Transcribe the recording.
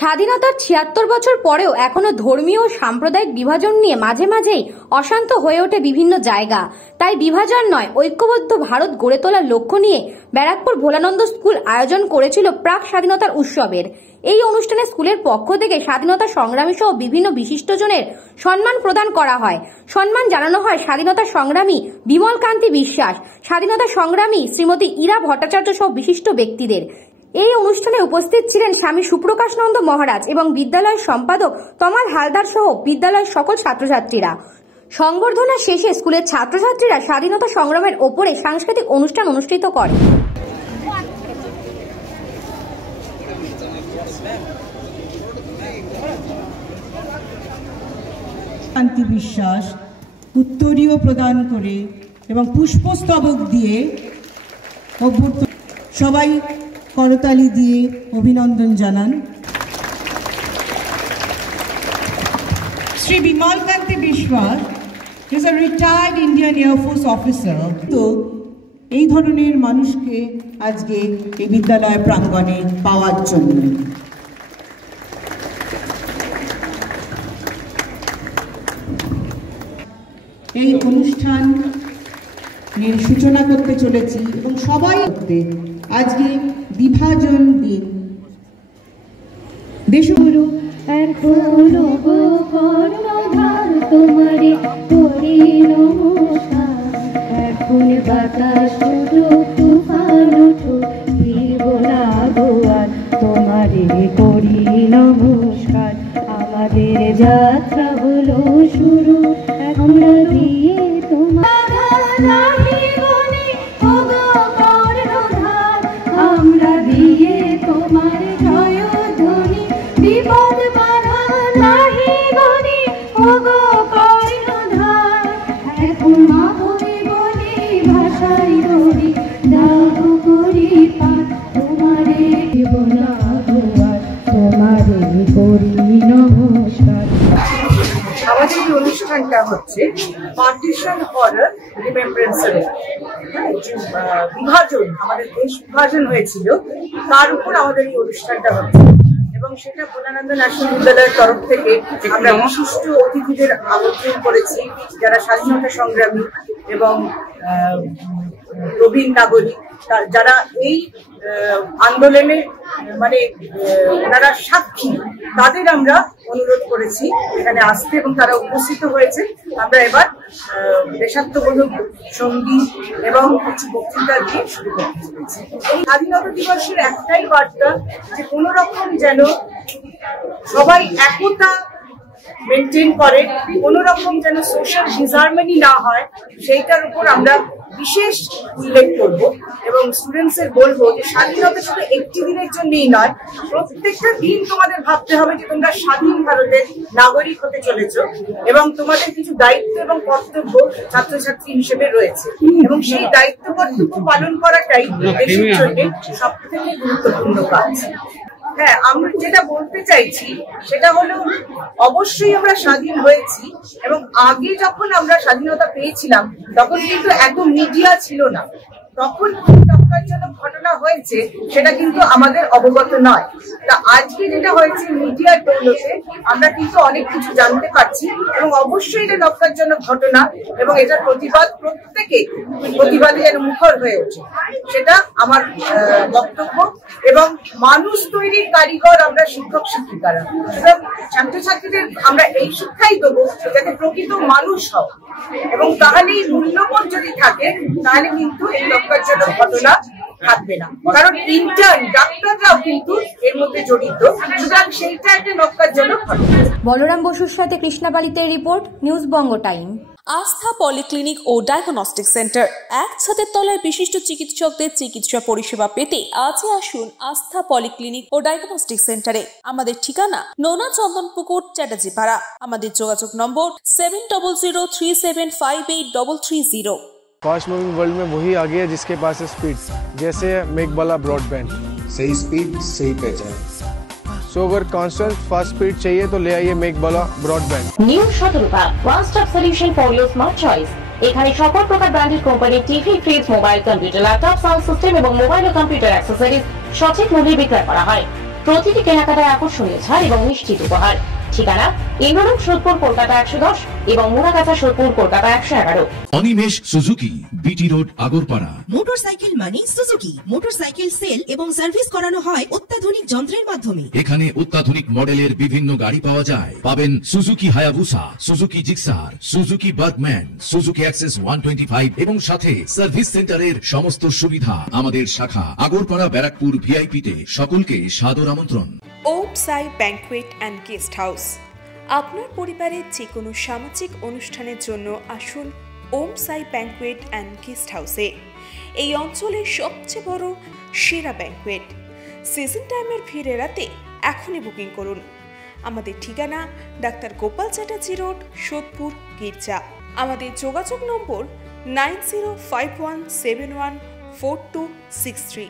স্বাধীনতার ৭৬ বছর পরেও এখনো ধর্মীয় ও সাম্প্রদায়িক বিভাজন নিয়ে মাঝে মাঝেই অশান্ত হয়ে ওঠে বিভিন্ন জায়গা। তাই বিভাজন নয়, ঐক্যবদ্ধ ভারত গড়ে তোলার লক্ষ্য নিয়ে ব্যারাকপুর ভোলানন্দ স্কুল আয়োজন করেছিল প্রাক স্বাধীনতার উৎসবের। এই অনুষ্ঠানে স্কুলের পক্ষ থেকে স্বাধীনতা সংগ্রামী সহ বিভিন্ন বিশিষ্টজনের সম্মান প্রদান করা হয়। সম্মান জানানো হয় স্বাধীনতা সংগ্রামী বিমল কান্তি বিশ্বাস, স্বাধীনতা সংগ্রামী শ্রীমতী ইরা ভট্টাচার্য সহ বিশিষ্ট ব্যক্তিদের। এই অনুষ্ঠানে উপস্থিত ছিলেন স্বামী সুপ্রকাশ নন্দ মহারাজ এবং বিদ্যালয়ের সম্পাদক তমাল হালদার সহ বিদ্যালয়ের সকল ছাত্রছাত্রীরা। সংবর্ধনা শেষে স্কুলের ছাত্রছাত্রীরা স্বাধীনতা সংগ্রামের ওপরে সাংস্কৃতিক অনুষ্ঠান অনুষ্ঠিত করে। কান্তি বিশ্বাস উত্তরীয় প্রদান করে এবং পুষ্পস্তবক দিয়ে সবাই করতালি দিয়ে অভিনন্দন জানান। শ্রী বিমল কান্তি বিশ্বাস is a retired Indian air force officer. তো এই ধরনের মানুষকে আজকে এই বিদ্যালয় প্রাঙ্গণে পাওয়ার জন্য এই অনুষ্ঠানের সূচনা করতে চলেছি এবং সবাই আজকে বিভাজন দিন। দেশগুলো নমস্কার, আমাদের যাত্রা হলো শুরু। আমরা দিয়ে তোমার আমরা দিয়ে তোমার জয়ধ্বনি, বিপদ বাধা নাহি গনি ওগো কর্ণধার। এখন মা বলে বলি ভাষাই রবি দাহ করি পার, তোমারে দেব না দুয়ার, তোমারে করি নমস্কার। আমাদের এই অনুষ্ঠানটা হচ্ছে পার্টিশন হরর রিমেম্বারেন্স, বিভাজন, আমাদের দেশ বিভাজন হয়েছিল তার উপর আমাদের এই অনুষ্ঠানটা হচ্ছে এবং সেটা ভোলানন্দ ন্যাশনাল বিদ্যালয়ের তরফ থেকে আমরা বিশিষ্ট অতিথিদের আমন্ত্রণ করেছি, যারা স্বাধীনতা সংগ্রামী এবং প্রবীণ নাগরিক, যারা এই আন্দোলনে মানে ওনারা সাক্ষী, তাদের আমরা অনুরোধ করেছি এখানে আসতে এবং তারা উপস্থিত হয়েছে। আমরা এবার দেশাত্মবোধক সঙ্গীত এবং কিছু বক্তৃতা দিয়ে শুরু করতে চলেছি। এই স্বাধীনতা দিবসের একটাই বার্তা যে কোনো রকম যেন সবাই একতা মেনটেন করে, কোনো রকম যেন সোশ্যাল ডিসহারমনি না হয়, সেইটার উপর আমরা বিশেষ উল্লেখ করব এবং স্টুডেন্টসের বলবো যে স্বাধীনতা শুধু একটি দিনের জন্যই নয়, প্রত্যেকটা দিন তোমাদের ভাবতে হবে যে তোমরা স্বাধীন ভারতের নাগরিক হতে চলেছ এবং তোমাদের কিছু দায়িত্ব এবং কর্তব্য ছাত্রছাত্রী হিসেবে রয়েছে এবং সেই দায়িত্ব কর্তব্য পালন করাটাই দেশের জন্য সব থেকে গুরুত্বপূর্ণ কাজ। হ্যাঁ, আমরা যেটা বলতে চাইছি সেটা হলো অবশ্যই আমরা স্বাধীন হয়েছি এবং আগে যখন আমরা স্বাধীনতা পেয়েছিলাম তখন কিন্তু এত মিডিয়া ছিল না, তখন লজ্জাজনক ঘটনা হয়েছে সেটা কিন্তু আমাদের অবগত নয়। তা আজকে যেটা হয়েছে মিডিয়ার দৌলতে আমরা কিন্তু অনেক কিছু জানতে পারছি এবং অবশ্যই এটা লজ্জাজনক ঘটনা এবং এটার প্রতিবাদ প্রত্যেকে প্রতিবাদে যেন মুখর হয়ে ওঠে, সেটা আমার বক্তব্য। এবং মানুষ তৈরির কারিগর আমরা শিক্ষক শিক্ষিকারা, সুতরাং ছাত্রছাত্রীদের আমরা এই শিক্ষাই দেবো যাতে প্রকৃত মানুষ হয় এবং তাহলেই মূল্যবোধ যদি থাকে তাহলে কিন্তু এই লজ্জাজনক ঘটনা থাকবে না, কারণ ইন্টার্ন ডাক্তাররাও কিন্তু এর মধ্যে জড়িত, সুতরাং সেইটা একটা লজ্জাজনক ঘটনা। বলরাম বসুর সাথে কৃষ্ণা পালিতের রিপোর্ট, নিউজ বঙ্গ টাইম। আস্থা পলিক্লিনিক ও ডায়াগনস্টিক সেন্টার, এক ছাদের তলায় বিশিষ্ট চিকিৎসকদের চিকিৎসা পরিষেবা পেতে আজই আসুন আস্থা পলিক্লিনিক ও ডায়াগনস্টিক সেন্টারে। আমাদের ঠিকানা নোনা চন্দনপুকুর, চ্যাটার্জিপাড়া। আমাদের যোগাযোগ নম্বর 7003758330। फास्ट मूविंग वर्ल्ड में वही आगे है जिसके पास है स्पीड, जैसे मेघबाला ब्रॉडबैंड। सही स्पीड सही पहचान। सो अगर कांस्टेंट फास्ट स्पीड चाहिए तो ले आइए Meghbala broadband. New Shatarupa one stop solution for your smart choice. এখানে সকল প্রকার ব্র্যান্ডেড কোম্পানির TV, fridge, mobile, computer, laptop, sound system এবং মোবাইল ও কম্পিউটার অ্যাক্সেসরিজ সঠিক মূল্যে বিক্রয় করা হয়। প্রতিটি কেনাকাটায় আকর্ষণীয় ছাড় এবং নিশ্চিত উপহার। ঠিকানা ইন্দ্রলোক সোদপুর কলকাতা 110 এবং Muragachha Sodepur Kolkata 111। Animesh Suzuki, BT road, Agarpara. Motorcycle মানে সুজুকি। মোটরসাইকেল সেল এবং সার্ভিস করানো হয় অত্যাধুনিক যন্ত্রের মাধ্যমে। এখানে অত্যাধুনিক মডেলের বিভিন্ন গাড়ি পাওয়া যায়। পাবেন Suzuki Hayabusa, Suzuki Gixxer, Suzuki Bergman, Suzuki access 125 এবং সাথে সার্ভিস সেন্টারের সমস্ত সুবিধা। আমাদের শাখা আগরপাড়া ব্যারাকপুর ভিআইপি তে। সকলকে সাদর আমন্ত্রণ। ওম সাই ব্যাংকুয়েট অ্যান্ড গেস্ট হাউস। আপনার পরিবারের যে কোনো সামাজিক অনুষ্ঠানের জন্য আসুন ওম সাই ব্যাংকুয়েট অ্যান্ড গেস্ট হাউসে। এই অঞ্চলের সবচেয়ে বড় সেরা ব্যাংকুয়েট। সিজন টাইমের ভিড় এড়াতে এখনই বুকিং করুন। আমাদের ঠিকানা ডাক্তার গোপাল চ্যাটার্জি রোড, সোদপুর, গির্জা। আমাদের যোগাযোগ নম্বর 9051714263।